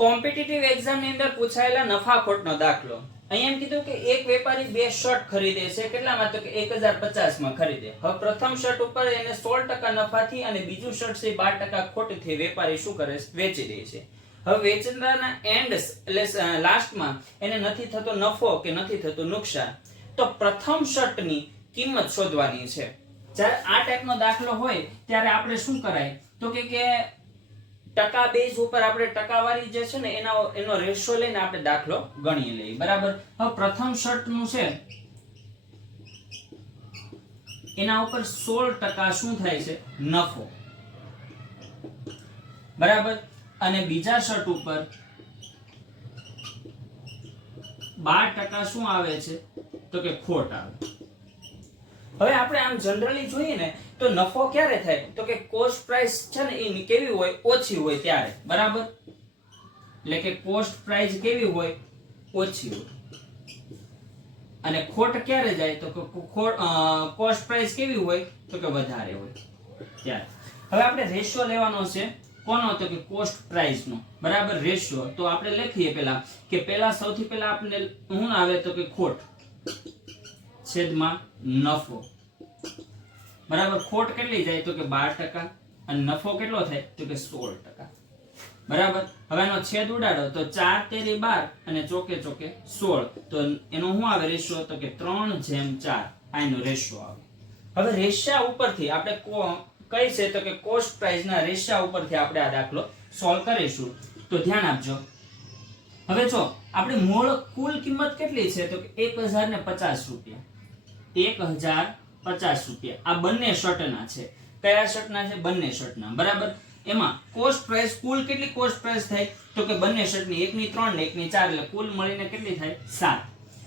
Competitive exam ની અંદર પૂછાયેલા નફાખોટનો દાખલો. અહીંયા એમ કીધું કે એક વેપારી બે શર્ટ ખરીદે છે, કેટલામાં? તો કે 1050 માં ખરીદે. હવે પ્રથમ શર્ટ ઉપર એને 16% નફાથી અને બીજું શર્ટ છે 12% ખોટથી વેપારી શું કરે છે? વેચી દે છે. હવે વેચનારના એન્ડ એટલે લાસ્ટમાં એને નથી થતો નફો કે નથી થતું નુકસાન, તો પ્રથમ શર્ટની કિંમત શોધવાની છે. જ્યારે આ ટાઈપનો દાખલો હોય ત્યારે આપણે શું કરાય? તો કે ટકા બેઝ ઉપર આપણે ટકાવારી જે છે ને એનો રેશિયો લઈને આપણે દાખલો ગણી લઈએ. બરાબર. હવે પ્રથમ શર્ટ નું છે એના ઉપર 16% શું થાય છે? નફો. બરાબર. અને બીજા શર્ટ ઉપર 12% શું આવે છે? તો કે ખોટ આવે. હવે આપણે આમ જનરલી જોઈએ ને તો નફો ક્યારે થાય? તો કે કોસ્ટ પ્રાઇસ છે ને એ કેવી હોય? ઓછી હોય ત્યારે. બરાબર. એટલે કે કોસ્ટ પ્રાઇસ કેવી હોય? ઓછી હોય. અને ખોટ ક્યારે જાય? તો કે કોસ્ટ પ્રાઇસ કેવી હોય? તો કે વધારે હોય ત્યારે. હવે આપણે રેશિયો લેવાનો છે. કોનો? તો કે કોસ્ટ પ્રાઇસ નો. બરાબર. રેશિયો તો આપણે લખીએ પેલા સૌથી પહેલા આપણે શું આવે? તો કે ખોટ છેદમાં નફો. બરાબર. ખોટ કેટલી જાય? તો કે 12% અને નફો કેટલો થાય? તો કે 16%. બરાબર. હવે એનો છેદ ઉડાડો તો 4 તેરી 12 અને ચોકે ચોકે 16, તો એનો શું આવે રેશિયો? તો કે 3/4 આ એનો રેશિયો આવે. હવે રેશિયા ઉપરથી આપણે કઈ છે? તો કે કોસ્ટ પ્રાઇસ ના રેશિયા ઉપરથી આપણે આ દાખલો સોલ્વ કરીશું. તો ધ્યાન આપજો. હવે જો આપણે મૂળ કુલ કિંમત કેટલી છે? તો કે 1050 રૂપિયા. 1050 રૂપિયા આ બંને શર્ટના છે. કયા શર્ટના છે? બંને શર્ટના. બરાબર. એમાં કોસ્ટ પ્રાઇસ કુલ કેટલી કોસ્ટ પ્રાઇસ થાય? તો કે બંને શર્ટની એકની 3 ને એકની 4 એટલે કુલ મળીને કેટલી થાય? 7.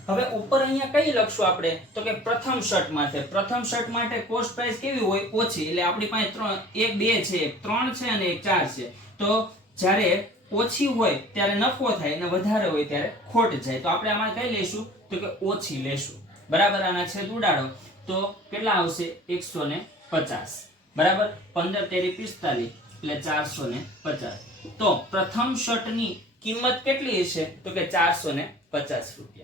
હવે ઉપર અહીંયા કઈ લખશું આપણે? તો કે પ્રથમ શર્ટ માટે. પ્રથમ શર્ટ માટે કોસ્ટ પ્રાઇસ કેવી હોય? ઓછી. એટલે આપણી પાસે 1 2 છે, 1 3 છે અને 1 4 છે. તો જ્યારે ઓછી હોય ત્યારે નફો થાય અને વધારે હોય ત્યારે ખોટ જાય. તો આપણે આમાં કઈ લેશું? તો કે ઓછી લેશું. બરાબર. આના છેદ ઉડાડો તો કેટલા આવશે? 150. બરાબર. 15 તેરી 45 એટલે 450. તો પ્રથમ શર્ટની કિંમત કેટલી છે? તો કે 450 રૂપિયા.